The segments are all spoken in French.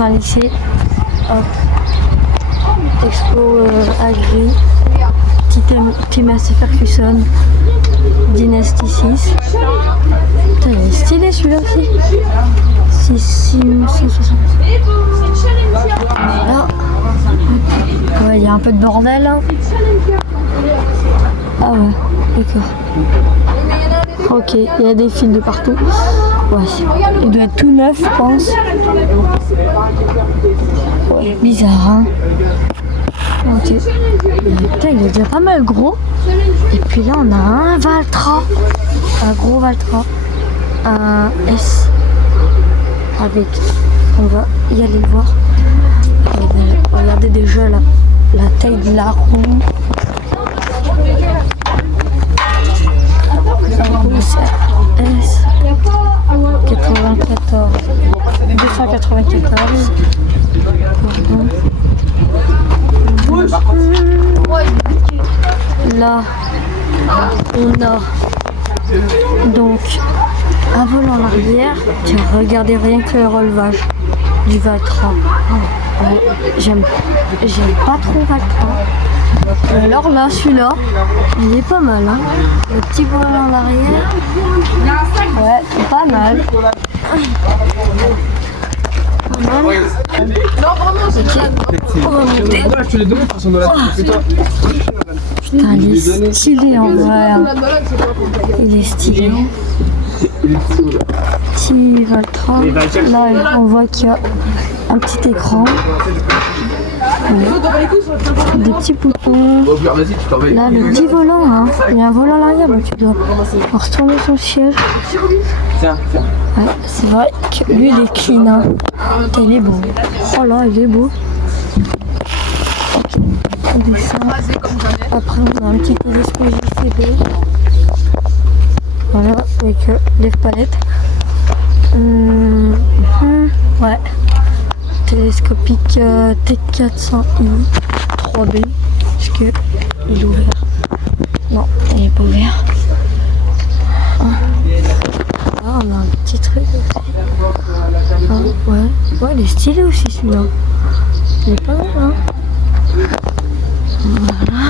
dans un lycée. Hop. Expo Agri. Petit Massey Ferguson. Dynasty 6. Putain, il est stylé celui-là aussi. 6160. Là. Ouais, il y a un peu de bordel là. Ah ouais, d'accord. Ok, il y a des fils de partout. Ouais, il doit être tout neuf, je pense. Ouais, bizarre, hein. Ok. Putain, il est déjà pas mal gros. Et puis là, on a un Valtra. Un gros Valtra. Un S. Avec... On va y aller voir. Regardez déjà la taille de la roue. S 94 294. Là on a donc un volant en arrière. Tiens, regardez rien que le relevage du Valtra. J'aime pas trop Valtra. Alors là, celui-là, il est pas mal, hein. Le petit volant en arrière. Ouais, pas mal. Pas mal. Ok, on va monter. Putain, il est stylé en vrai. Il est stylé. Petit Valtra. Là, on voit qu'il y a un petit écran. Des petits boutons. Là, le petit volant, hein. Il y a un volant à l'arrière, mais tu dois retourner son siège. Ouais, c'est vrai que lui, il est clean, hein. Il est beau. Oh là, il est beau. On descend. Après, on a un petit télescope JCB. Voilà, avec les palettes. Ouais. Télescopique T400i 3B. Est-ce qu'il est ouvert? Non, il n'est pas ouvert. Ah, on a un petit truc aussi. Ah, ouais. Ouais, il est stylé aussi celui-là. Il est pas mal, hein. Voilà.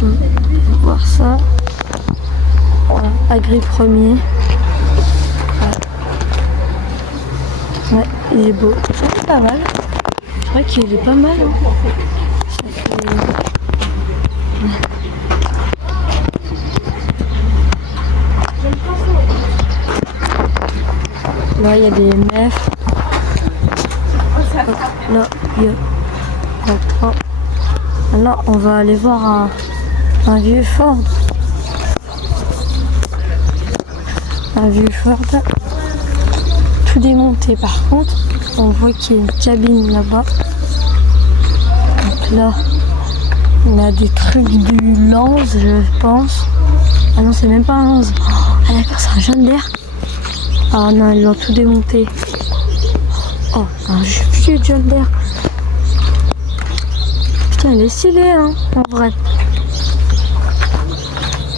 On va voir ça. Voilà. Agri premier. Ouais, il est beau. C'est pas mal. C'est vrai qu'il est pas mal. Hein. Là, il y a des nefs. Là, il y a un train. Là, on va aller voir un vieux Ford. Un vieux Ford. Tout démonté par contre. On voit qu'il y a une cabine là-bas. Donc là, on a des trucs du Lance, je pense. Ah non, c'est même pas un Lance. Ah d'accord, c'est un John Deere. Ah non, ils l'ont tout démonté. Oh, un vieux John Deere. Putain, il est stylé, hein, en vrai.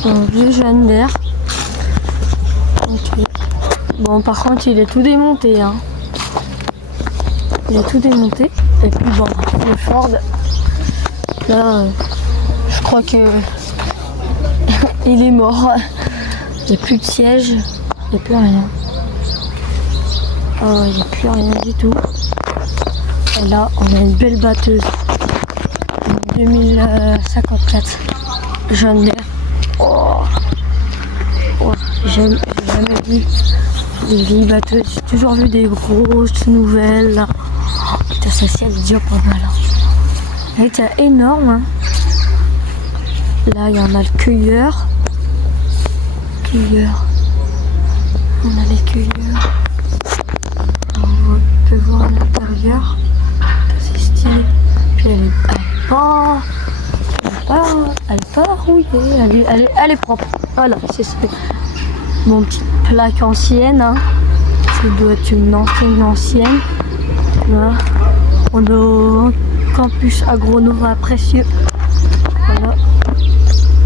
Un vieux John Deere. Okay. Bon, par contre, il est tout démonté, hein. Il est tout démonté. Et puis bon, le Ford, là, je crois que il est mort. Il n'y a plus de siège, il n'y a plus rien. Oh, il n'y a plus rien du tout. Et là, on a une belle batteuse. 2054. John Deere. Oh, oh, j'ai jamais vu des vieilles batteuses. J'ai toujours vu des grosses nouvelles. Là. Oh, putain, celle-ci, elle est déjà pas mal. Hein. Elle était énorme. Hein. Là, il y en a le cueilleur. On a les cueilleurs. On peut voir à l'intérieur. C'est stylé. Puis elle est pas rouillée. Elle est propre. Voilà, c'est ça. Bon, petite plaque ancienne. Hein. Ça doit être une ancienne. Voilà. On a au campus Agronova Précieux. Voilà.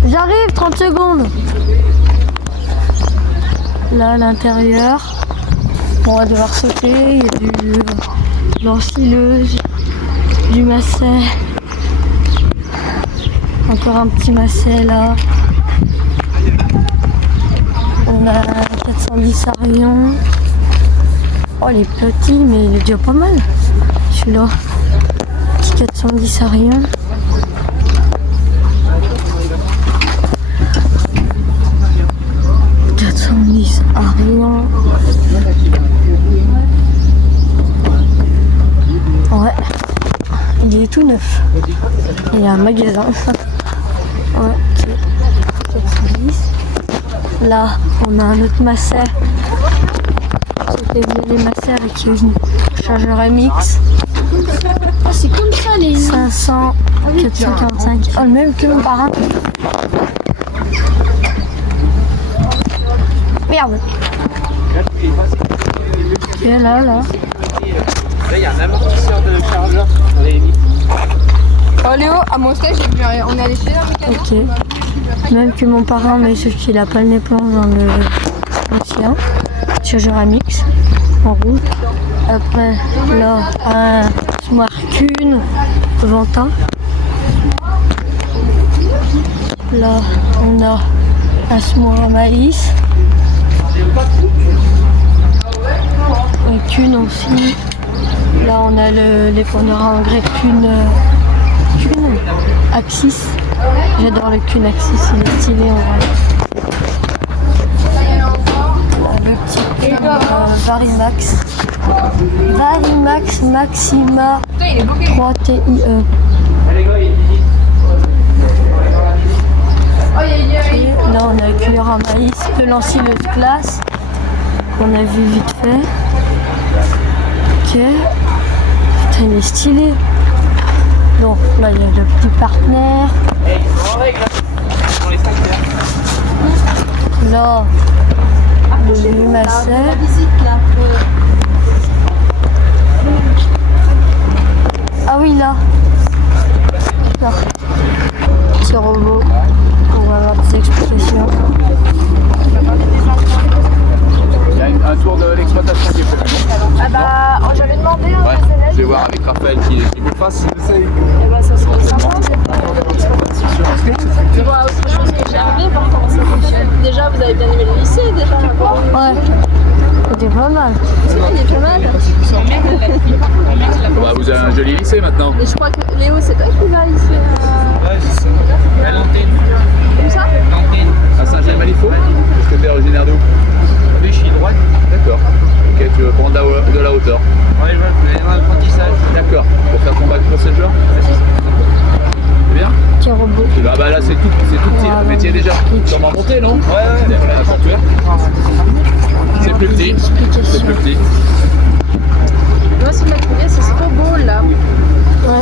J'arrive, 30 secondes. Là, à l'intérieur, On va devoir sauter, il y a du l'ensileuse, du masset, encore un petit masset là. On a 410 Arion. Oh, il est petit, mais il est déjà pas mal. Celui-là, petit 410 Arion. Arion. Ouais, il est tout neuf. Il y a un magasin. Ouais, ok. 410. Là, on a un autre masset. C'était les massets avec une chargeur MX. Ah, c'est comme ça les 500, 445. Oh, le même que mon parrain. Merde. Ok, là. Là, il y a un amortisseur de chargeur sur les hélices. Oh Léo, à mon stage, on est allé chez un mécanicien. Ok. Même que mon parrain, mais sauf qu'il a pas le nez plonge dans l'ancien. Chargeur MX en route. Après, là, un Smart Kun Ventin. Là, on a un Smart Maïs. Un Kun aussi. Là, on a l'épandeur à engrais Kun Axis. J'adore le Kun Axis, il est stylé en vrai. Le petit Varimax. Varimax Maxima 3 TIE. Là, on a le cuillère à maïs, le lancileuse glace qu'on a vu vite fait. Ok. Putain, il est stylé. Donc là, il y a le petit partenaire. Là, le masset. Ah oui, là. Petit robot. On va avoir des explications. Il y a un tour de l'exploitation qui est prévu. Ah bah, j'avais demandé à Ouais, je vais voir avec Raphaël qui vous le fasse. Et bah, ça serait sympa. Tu vois autre chose que j'ai aimé, voir comment ça fonctionne. Déjà, vous avez bien aimé le lycée, déjà. Ouais. C'était pas mal. Il est pas mal. Bah, vous avez un joli lycée maintenant. Et je crois que Léo, c'est toi qui vas ici. Ouais, c'est ça. À l'antenne. Comme ça L'antenne. À Saint-Germain-Malifaux. Est-ce que tu es originaire d'où? Oui, je suis droite. D'accord. Ok, tu veux prendre de la hauteur. Ouais, je vois, un apprentissage. D'accord. Pour faire ton bac procédure. C'est bien. Petit robot. Bah là c'est tout petit. Ouais, Le métier déjà. Sûrement monté, non? Ouais. La portuaire. C'est plus petit. C'est plus petit. Moi, ce que j'ai trouvé, c'est ce robot là.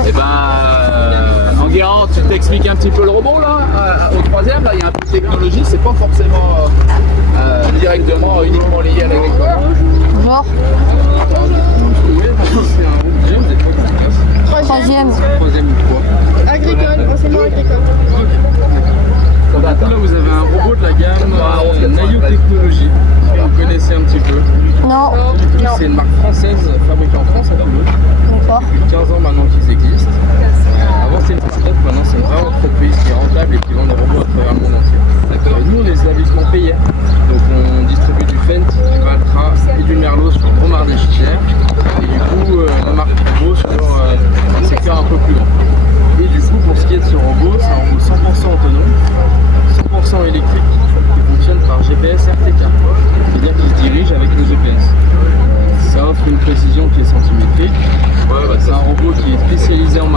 Et ben, en Guérande, tu t'expliques un petit peu le robot là. Au troisième, là, il y a un peu de technologie. C'est pas forcément directement, uniquement lié à l'agricole. Genre, troisième. Troisième quoi? Agricole, enseignement agricole. Ça date, hein. Là, vous avez un robot de la gamme Nayu Technologies. Vous connaissez un petit peu. Non. C'est une marque française fabriquée en France à Toulouse. D'accord. Depuis 15 ans maintenant qu'ils existent. Avant c'était une start-up, maintenant c'est une vraie entreprise qui est rentable et qui vend des robots à travers le monde entier. Nous on est des établissements payés. Donc on distribue du Fendt, du Valtra et du Merlot sur le Bromard des Chichères. Et du coup on marque robot sur un secteur un peu plus grand. Et du coup pour ce qui est de ce robot, c'est un robot 100% autonome, 100% électrique qui fonctionne par GPS RTK. C'est-à-dire qu'il se dirige avec le GPS. Ça offre une précision qui est centimétrique. C'est un robot qui est spécialisé en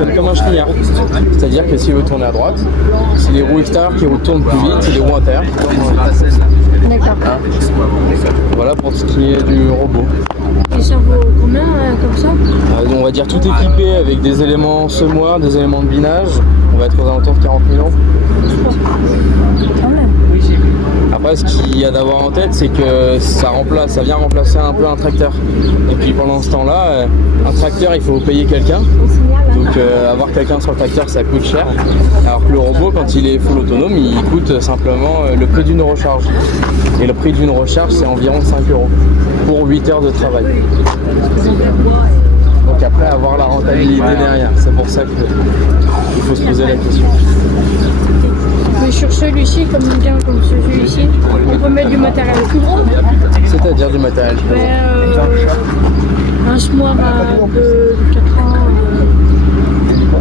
fonctionne comme un chenillard. C'est-à-dire que s'il veut tourner à droite, c'est les roues extérieures qui tournent plus vite, c'est les roues intérieures qui tournent moins vite. D'accord. Voilà pour ce qui est du robot. Et ça vaut combien comme ça? On va dire tout équipé avec des éléments semoirs, des éléments de binage. On va être aux alentours de 40 000 €. Quand même. Après, ce qu'il y a d'avoir en tête, c'est que ça vient remplacer un peu un tracteur. Et puis pendant ce temps-là, un tracteur, il faut payer quelqu'un. Donc avoir quelqu'un sur le tracteur, ça coûte cher. Alors que le robot, quand il est full autonome, il coûte simplement le prix d'une recharge. Et le prix d'une recharge, c'est environ 5 € pour 8 heures de travail. Donc après, avoir la rentabilité derrière. C'est pour ça qu'il faut se poser la question. Mais sur celui-ci, comme celui-ci, on peut mettre du matériel plus gros. C'est-à-dire du matériel plus gros. Un semoir de 4 ans.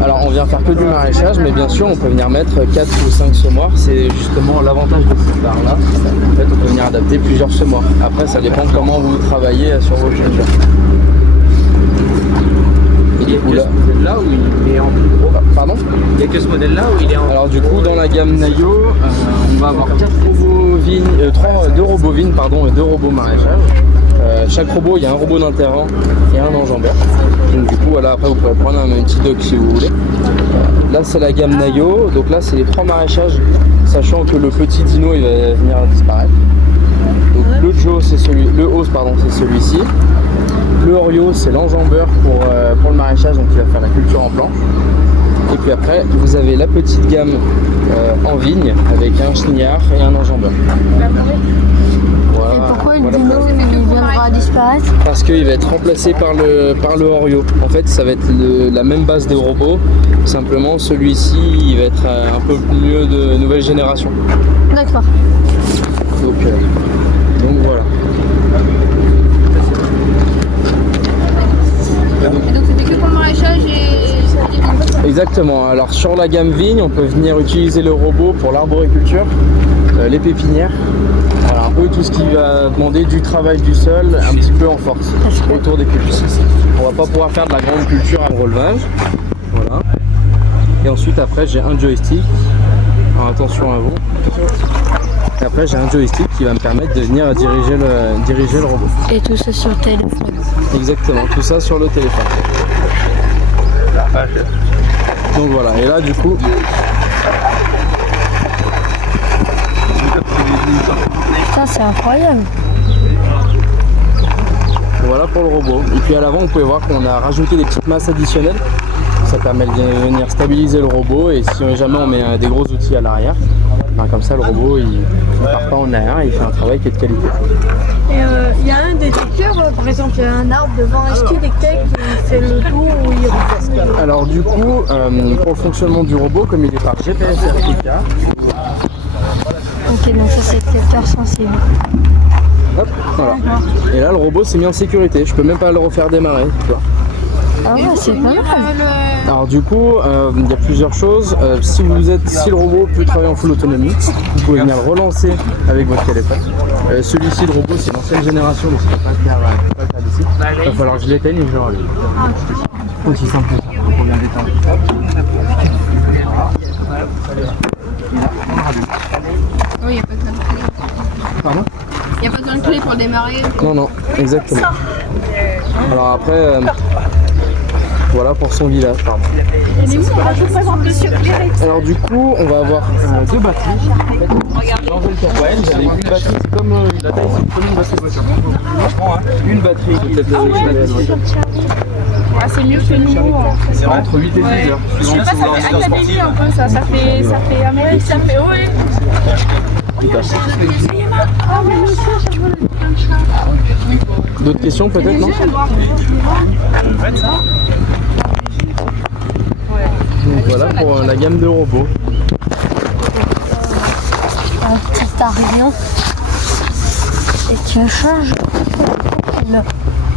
Alors on vient faire que du maraîchage, mais bien sûr on peut venir mettre 4 ou 5 semoirs. C'est justement l'avantage de cette barre là. En fait on peut venir adapter plusieurs semoirs. Après ça dépend comment vous travaillez sur vos cultures. Il y a que ce modèle-là où il est en plus gros. Pardon? Il y a que ce modèle-là où il est en. Alors du coup dans la gamme Nayo, on va avoir 2 robots vignes et 2 robots maraîchage. Chaque robot, il y a un robot d'intervent et un enjambeur. Donc du coup voilà, après vous pouvez prendre un petit dock si vous voulez. Là c'est la gamme Nayo, donc là c'est les 3 maraîchages, sachant que le petit dino il va venir disparaître. Donc le Joe c'est le Hose c'est celui-ci. Le Oreo c'est l'enjambeur pour le maraîchage, donc il va faire la culture en planche. Et puis après vous avez la petite gamme en vigne avec un chenillard et un enjambeur. Voilà, Et pourquoi le dino il viendra disparaître? parce qu'il va être remplacé par le Oreo. En fait ça va être la même base de robots, simplement celui-ci il va être un peu mieux de nouvelle génération. D'accord. Donc voilà. Et donc c'était que pour le maraîchage et Exactement, alors sur la gamme vigne on peut venir utiliser le robot pour l'arboriculture, les pépinières, voilà, un peu tout ce qui va demander du travail du sol un petit peu en force autour des cultures. On va pas pouvoir faire de la grande culture à relevage, voilà. Et ensuite après j'ai un joystick, alors, attention à vous. Et après j'ai un joystick qui va me permettre de venir diriger le robot. Et tout ça sur le téléphone. Exactement, tout ça sur le téléphone. Donc voilà, et là du coup Ça c'est incroyable. voilà pour le robot. Et puis à l'avant, vous pouvez voir qu'on a rajouté des petites masses additionnelles. Ça permet de venir stabiliser le robot, et si jamais on met des gros outils à l'arrière, comme ça le robot il part pas en arrière et il fait un travail qui est de qualité. Et il y a un détecteur, par exemple, il y a un arbre devant, est-ce qu'il détecte, il fait le tour ou il remplace? Alors du coup, pour le fonctionnement du robot, comme il est par GPS RTK, Ok, donc ça c'est le détecteur sensible. hop, voilà. Et là le robot s'est mis en sécurité, je peux même pas le refaire démarrer, tu vois. Ah ouais, c'est pas mal. Alors du coup, il y a plusieurs choses. Si le robot peut travailler en full autonomie, vous pouvez venir le relancer avec votre téléphone. Celui-ci de robot, c'est l'ancienne génération, donc je ne peux pas le faire d'ici. Il va falloir que je l'éteigne et que je le rallume. Aussi simple que ça. Donc on vient d'éteindre. oui, il n'y a pas besoin de clé. Pardon? Il n'y a pas besoin de clé pour démarrer. Non, exactement. Alors après, voilà pour son village. Pardon. Alors du coup, on va avoir 2 batteries. Dans le Turboen, j'avais une batterie, c'est comme la taille, c'est comme une batterie de voiture. Une batterie qui Ah, c'est mieux que nous. c'est entre 8 et 10 heures. Je sais pas, ça fait académie un peu ça. Ça fait Amérique, ça fait ouais. D'autres questions peut-être, non? Donc voilà pour la gamme de robots. Un petit arion. Et qui change. Là.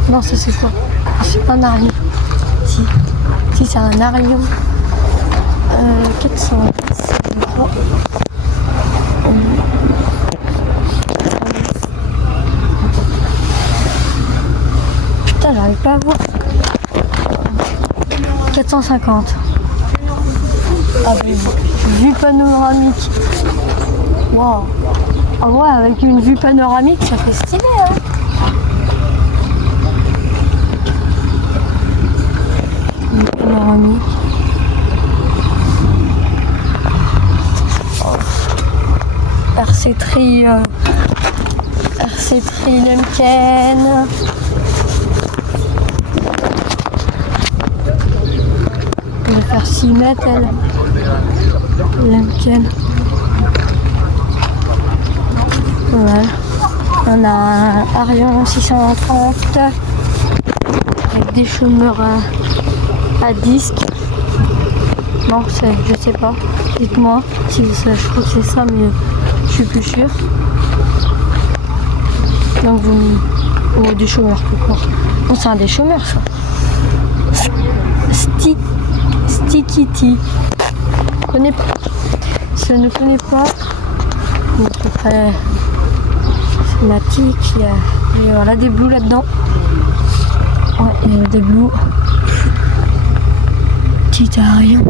Non, ça c'est quoi? C'est pas un arion. Si c'est un arion. 400. Putain, j'arrive pas à voir. 450. avec vue panoramique. Waouh. Ah ouais, avec une vue panoramique, ça fait stylé, hein. Vue panoramique. RC Tri Lemken. Elle va faire 6 mètres, elle. Lemken. Voilà. On a un Arion 630 avec des chômeurs à disque. Non, je sais pas. Dites-moi si je crois que c'est ça, mais je suis plus sûre. Donc ou des chômeurs tout court. Bon, c'est un des chômeurs, ça. Stickity. Je connais pas. Si je ne connais pas, on très thématique. Il y a voilà, des blues là-dedans. Ouais, il y a des blues. Petit Arion.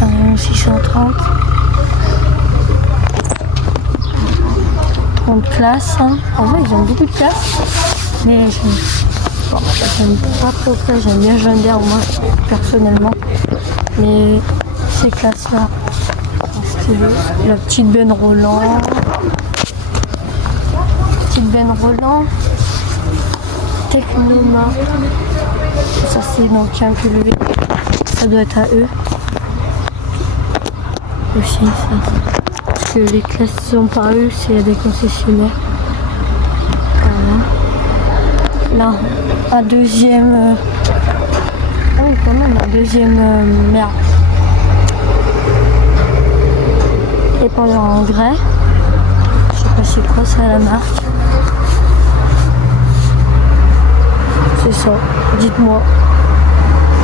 Arion 630. 30 places. Hein. En vrai, ils ont beaucoup de places. Mais j'aime pas trop ça. J'aime bien Jeanne d'Arc, moi, personnellement. Mais ces classes-là, c'est la petite Ben Roland. Technoma. Ça, c'est donc un peu levé. Ça doit être à eux. Aussi, ça. Parce que les classes sont pas eux, c'est des concessionnaires. Voilà. Là, un deuxième. Ah oui, quand même, un deuxième. Merde. Épandeur en grès. Je sais pas c'est quoi ça la marque. C'est ça. Dites-moi.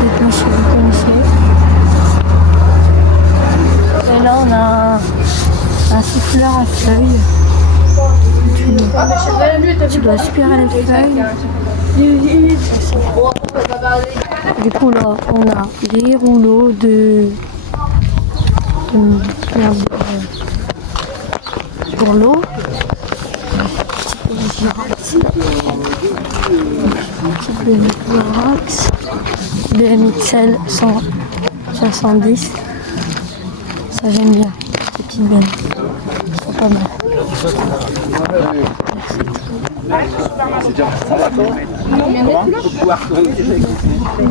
Dites-moi si vous connaissez. Et là, on a un souffleur à feuilles. Tu dois aspirer les feuilles. Du coup, là, on a des rouleaux pour l'eau. BMXL 170. Ça j'aime bien, ces petites bennes. C'est pas mal.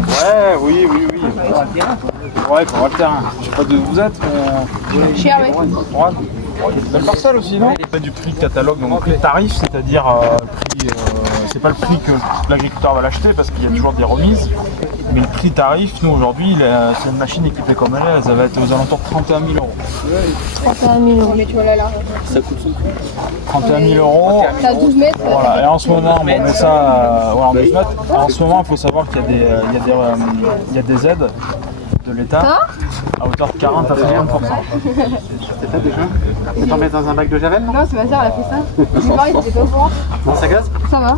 Ouais, oui. Ouais, pour voir le terrain. Je sais pas d'où vous êtes, mais. Cher, oui. Ouais. Il y a de belles parcelles aussi, non? Du prix catalogue, donc les tarifs, c'est-à-dire le prix, c'est pas le prix que l'agriculteur va l'acheter parce qu'il y a toujours des remises, mais le prix tarif, nous aujourd'hui, c'est une machine équipée comme elle est, ça va être aux alentours de 31 000 euros. 31 000 euros. Mais tu vois là. Ça coûte son prix. 31 000 euros. T'as 12 mètres. Voilà, et en ce moment, on met ça en 12 mètres. En ce moment, il faut savoir qu'il y a des aides de l'État à hauteur de 40 à 50%. C'est fait déjà? C'est tombé dans un bac de javel? Non, c'est ma soeur, elle a fait ça. Mes parents, ils étaient pas au courant. Non, ça gaz? Ça va.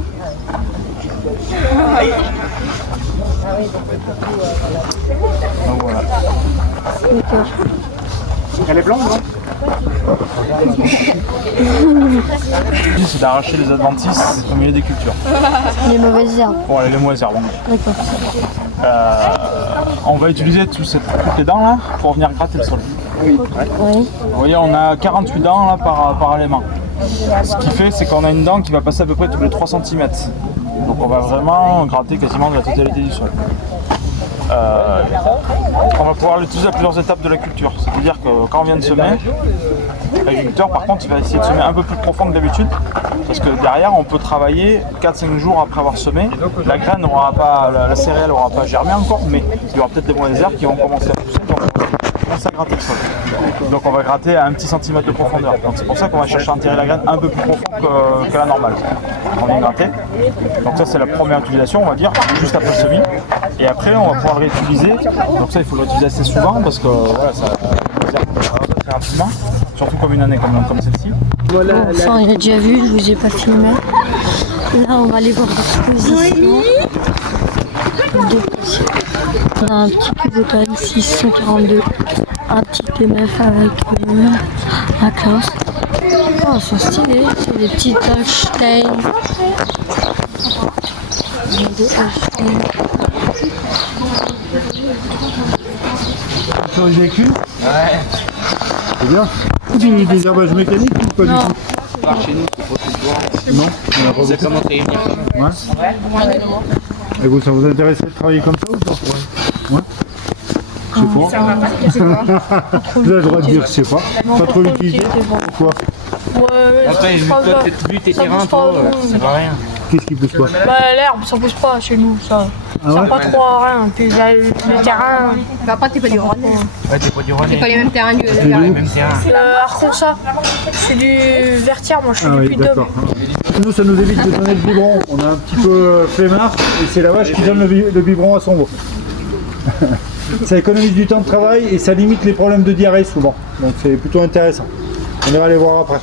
Donc voilà. Elle est blanche, non? C'est d'arracher les adventices au milieu des cultures. Les mauvaises herbes. Voilà, les mauvaises herbes. D'accord. On va utiliser toutes les dents là pour venir gratter le sol. Oui. Vous voyez, on a 48 dents là par élément. Ce qui fait, c'est qu'on a une dent qui va passer à peu près tous les 3 cm. Donc on va vraiment gratter quasiment de la totalité du sol. On va pouvoir l'utiliser à plusieurs étapes de la culture. C'est-à-dire que quand on vient de semer, l'agriculteur par contre il va essayer de semer un peu plus profond que d'habitude parce que derrière on peut travailler 4-5 jours après avoir semé. La graine n'aura pas, la céréale n'aura pas germé encore, mais il y aura peut-être des mauvaises herbes qui vont commencer à pousser. Donc on va commencer à gratter le sol. Donc on va gratter à un petit centimètre de profondeur. Donc c'est pour ça qu'on va chercher à enterrer la graine un peu plus profond que la normale. On vient gratter. Donc ça c'est la première utilisation, on va dire, juste après le semis. Et après on va pouvoir le réutiliser. Donc ça il faut le réutiliser assez souvent parce que voilà, ça très rapidement, surtout comme une année comme celle-ci. Bon, ça on l'a déjà vu, je vous ai pas filmé. Là on va aller voir l'exposition. 2 placiers. On a un petit Kubota 642, un petit P9 avec un Klaus. Oh, ils sont stylés, c'est des petites Holstein. Des Holstein. Sur les véhicules? Ouais. C'est bien. Des herbages mécaniques ou pas du tout? Chez nous, c'est pas tout Non, on a pas ça commence à y venir. Ouais. Et vous, ça vous intéresserait de travailler comme ça ou pas? Ouais. Je sais pas. Vous avez le droit de dire, je sais pas. Pas trop l'utiliser? Pourquoi? Ouais, Vu tes terrains, toi, ça va rien. Qu'est-ce qui pousse pas? bah l'herbe ça pousse pas chez nous, ça. Ça sert pas trop à rien. Puis le terrain. Bah après t'es pas du Rhône. Ouais, t'es pas du Rhône. C'est pas les mêmes terrains du C'est Les mêmes terrains. Arconsa, c'est du vertière, moi je fais Ah du oui, puits d'homme. d'accord. Nous, ça nous évite de donner le biberon. On a un petit peu flemmard et c'est la vache qui donne le biberon à son veau. Ça économise du temps de travail et ça limite les problèmes de diarrhée souvent. Donc c'est plutôt intéressant. On ira les voir après.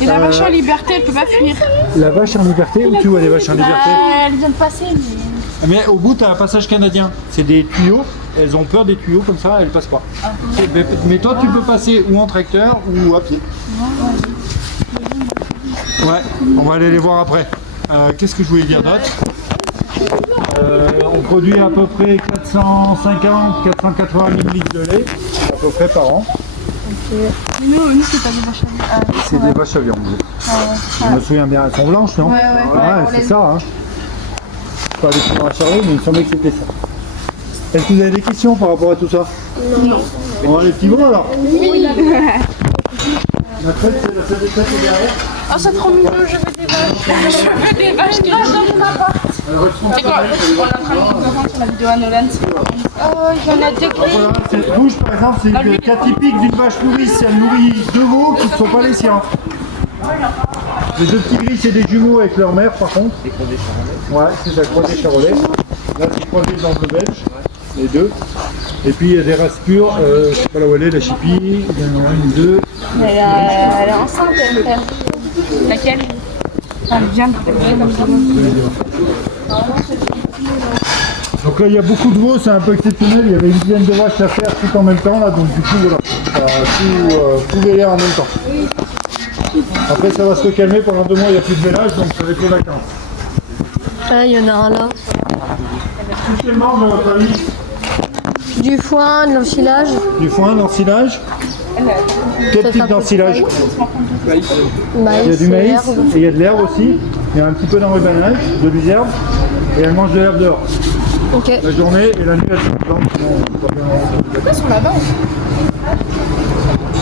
Et la vache en liberté, elle peut pas fuir. La vache en liberté, où tu vois des vaches en liberté? Elle vient de passer, mais. Mais au bout, tu as un passage canadien. C'est des tuyaux. Elles ont peur des tuyaux comme ça, elles passent pas. Mais toi, tu peux passer ou en tracteur ou à pied. Ouais, on va aller les voir après. Qu'est-ce que je voulais dire d'autre? On produit à peu près 450-480 000 litres de lait, à peu près par an. Nous, c'est pas des vaches à viande. C'est des vaches à viande. Je me souviens bien, elles sont blanches, non? Ouais, c'est ça. Hein. Je pas aller plus loin à Charlie, mais il me semblait que c'était ça. Est-ce que vous avez des questions par rapport à tout ça? Non. Bon, les petits mots alors? Oui. La crête, c'est la salle de tête derrière. Oh, c'est trop mignon, je veux des vaches. Je veux des vaches qui restent dans mon appart. C'est quoi? On est en train de voir sur la vidéo à Nolan. Oh, il y en a des clés. Voilà, cette rouge par exemple, c'est le cas typique d'une vache nourrice. Elle nourrit deux veaux qui ne sont pas les siens. Les deux petits gris, c'est des jumeaux avec leur mère par contre. Des croisés charolais. Ouais, c'est ça, croisés charolais. Là, c'est croisé dans le belge, les deux. Et puis il y a des races pures, je sais pas là où elle est, la chipie, il y en a une, deux. Elle est enceinte, elle. Laquelle? Elle vient de Donc là, il y a beaucoup de veaux, c'est un peu exceptionnel. Il y avait une dizaine de vaches à faire tout en même temps, là, donc du coup, voilà, tout véler en même temps. Après, ça va se calmer, pendant 2 mois, il n'y a plus de vélage, donc ça va être les vacances. Ah, il y en a un là. Qu'est-ce qu'elle mange dans votre avis? Du foin, de l'ensilage. Du foin, d'ensilage. Quel type d'ensilage? Maïs, Il y a du maïs, herbe. et il y a de l'herbe aussi. Il y a un petit peu d'enrubanage, de l'herbe, et elle mange de l'herbe dehors. Ok. La journée et la nuit, elle se plante. Pourquoi ils sont là-bas?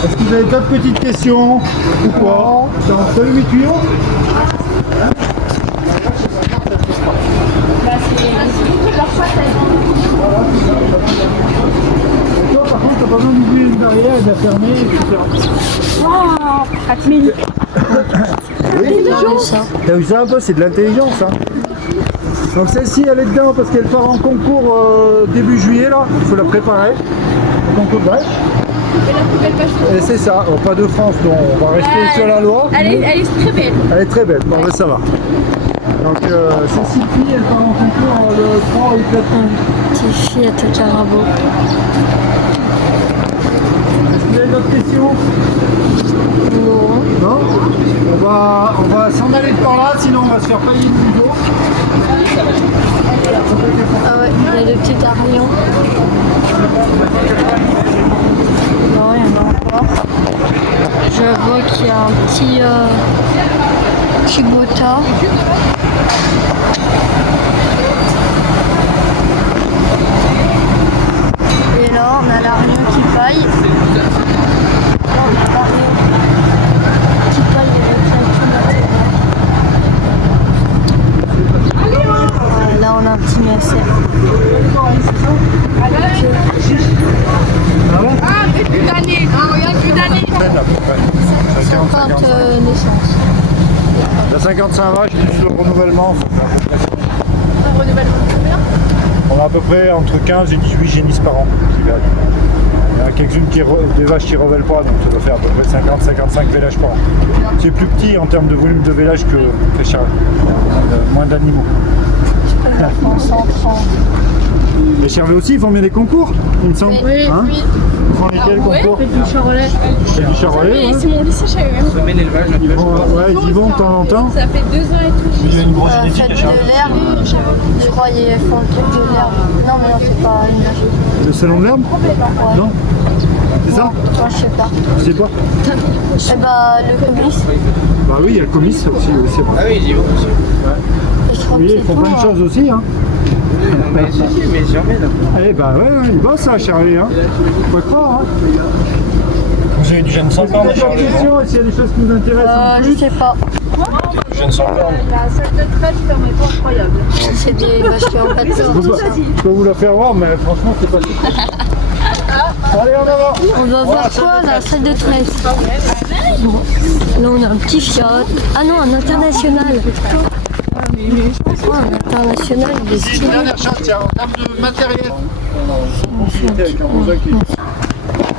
Est-ce que vous avez d'autres petites questions ou quoi? T'as 8 tuyaux? Et toi, par contre, t'as pas besoin d'ouvrir une barrière et de la fermer, etc. Oh, 4000. T'as vu ça un peu? C'est de l'intelligence, hein. Donc celle-ci, elle est dedans parce qu'elle part en concours début juillet, là. Il faut la préparer. Le concours de vache. Et c'est ça, au pas de France, donc on va rester sur la loi. Elle est très belle. Elle est très belle, bon ben ça va. Donc Cécile Fille, elle part en concours le 3 ou 4 ans. Petite fillette carabo. Est-ce que vous avez d'autres questions? Non. Non? On va s'en aller de par là, sinon on va se faire pailler le boulot. Ah ouais, il y a des petits arlions. Non, il y en a encore. Je vois qu'il y a un petit Kubota. Et là, on a l'arion qui paille. Là, on a l'arion qui paille avec la Kubota. Là, on a un petit macère. Ah, mais plus d'années. Ah, regarde, plus d'années. 50 naissances. La 55 vaches, plus le renouvellement. Un renouvellement de combien? On a à peu près entre 15 et 18 génisses par an. Il y en a quelques-unes des vaches qui ne revêlent pas, donc ça doit faire à peu près 50-55 vélages par an. C'est plus petit en termes de volume de vélage que Charles. Moins d'animaux. la France en France. Les Chervais aussi, ils font bien des concours, il me semble. Oui, Hein oui. Ils font lesquels concours? Du Charolais. C'est du Charolais, ouais. C'est mon lycée chez eux. Sommet l'élevage, Ouais, ils y vont de temps en temps. Ça fait 2 ans et tout. Il y a une grosse génétique Fête à de Charles. l'herbe. Je crois qu'ils font le truc de l'herbe. Non, mais non, c'est pas une. Le salon de l'herbe? Non? C'est ça? Moi, je sais pas. Je sais pas. Eh bah, le comice. Bah oui, il y a le comice aussi, oui, c'est vrai. Ah oui, ils y vont aussi. Et je crois Oui, que ils c'est font tout, plein de hein. choses aussi, hein. Mais jamais là. Eh bah ouais, ils bossent ça, Charlie, hein. Faut croire, hein. Vous avez du jeune sans corne, Des questions, et s'il y a des choses qui nous intéressent en Je plus. sais pas. du jeune sans corne. La salle de traite, mais pas incroyable. C'est des vaches en pâte. Je peux vous la faire voir, mais franchement, c'est pas tout. Allez, en avant. On va voir quoi, la salle de traite. Bon. Là, on a un petit Fiat. Ah non, un international. Oh, un international, il est stylé. Dernière chose, tiens, en termes de matériel. Oh,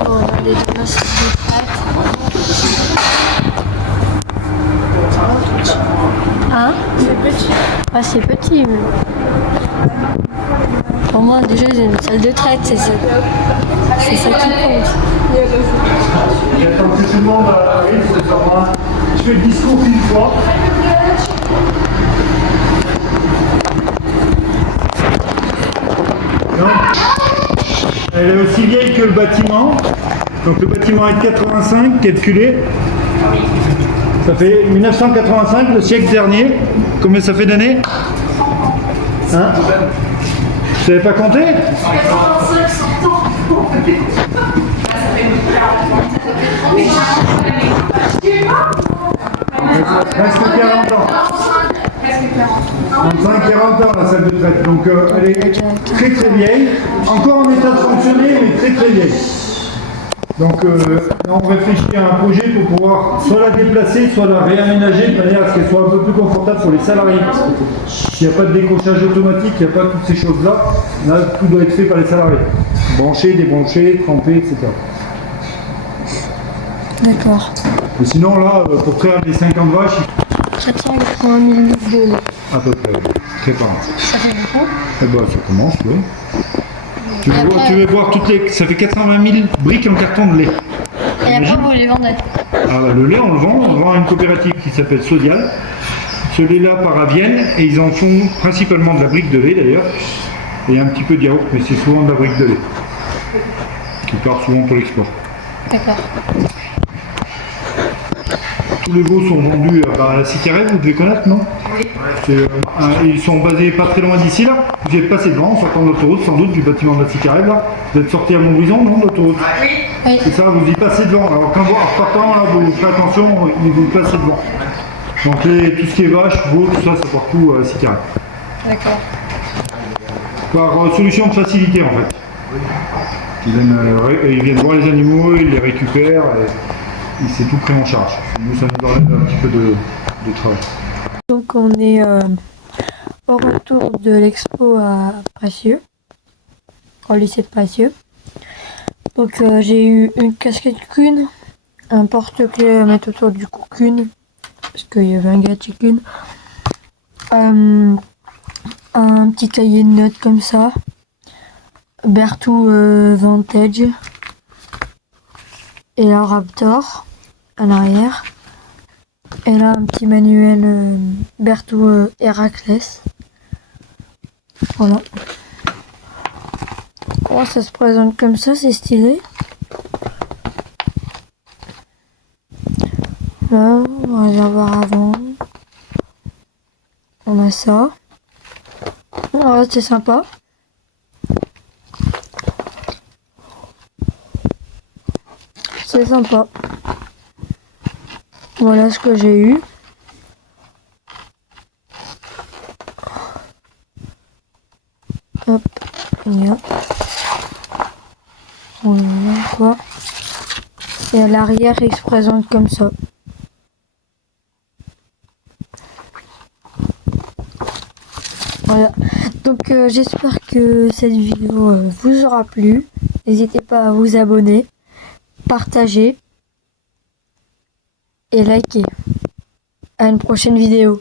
on a des masses de traite. Hein? C'est petit. Ah, c'est petit. Mais... Pour moi, déjà, j'ai une salle de traite, c'est ça. C'est ça qui compte. J'attends que tout le monde arrive, c'est sur moi. Je fais le discours une fois. Non. Elle est aussi vieille que le bâtiment. Donc le bâtiment est de 85, calculé. Ça fait 1985, le siècle dernier. Combien ça fait d'années? Hein? Vous savez pas compter? Presque 40 ans. 35-40 ans la salle de traite. Donc elle est très très vieille. Encore en état de fonctionner, mais très très vieille. Donc là, on réfléchit à un projet pour pouvoir soit la déplacer, soit la réaménager de manière à ce qu'elle soit un peu plus confortable pour les salariés. S'il n'y a pas de décrochage automatique, il n'y a pas toutes ces choses-là, là tout doit être fait par les salariés. Brancher, débrancher, tremper, etc. D'accord. Mais sinon là, pour faire les 50 vaches, 480 000 litres de lait. à peu près, très pas mal. Ça fait beaucoup. Eh ben ça commence, oui. Tu veux, après- tu veux voir toutes les... Ça fait 420 000 briques en carton de lait. Et après, vous les vendez. Ah bah, le lait, on le vend à une coopérative qui s'appelle Sodial. Ce lait-là part à Vienne et ils en font principalement de la brique de lait d'ailleurs. Et un petit peu de yaourt, mais c'est souvent de la brique de lait. Qui part souvent pour l'export. D'accord. Tous les veaux sont vendus à la Cicarelle, vous devez connaître, non? Oui. Ils sont basés pas très loin d'ici là. Vous êtes passé devant en sortant de l'autoroute, sans doute, du bâtiment de la Cicarelle là. Vous êtes sorti à Montbrison, non, de l'autoroute? Oui. C'est ça, vous y passez devant. Alors quand vous en repartant, là, vous faites attention, vous passez devant. Donc tout ce qui est vache, veau, tout ça, ça part tout à la Cicarelle. D'accord. Par solution de facilité en fait. Ils viennent voir les animaux, ils les récupèrent et c'est tout pris en charge. Nous, ça nous enlève un petit peu de travail. Donc on est au retour de l'expo à Précieux, au lycée de Précieux. Donc j'ai eu une casquette Kuhn, un porte-clés à mettre autour du cou Kuhn, parce qu'il y avait un gadget Kuhn, un petit cahier de notes comme ça, Berthoud Vantage, et la Raptor à l'arrière. Et là, un petit manuel Berthoud Héraclès. Voilà. Oh, ça se présente comme ça, c'est stylé. Là, réservoir avant. On a ça. Ah, c'est sympa. C'est sympa. Voilà ce que j'ai eu. Hop, là. Voilà quoi. Et à l'arrière, il se présente comme ça. Voilà. Donc j'espère que cette vidéo vous aura plu. N'hésitez pas à vous abonner, partager et liker. À une prochaine vidéo.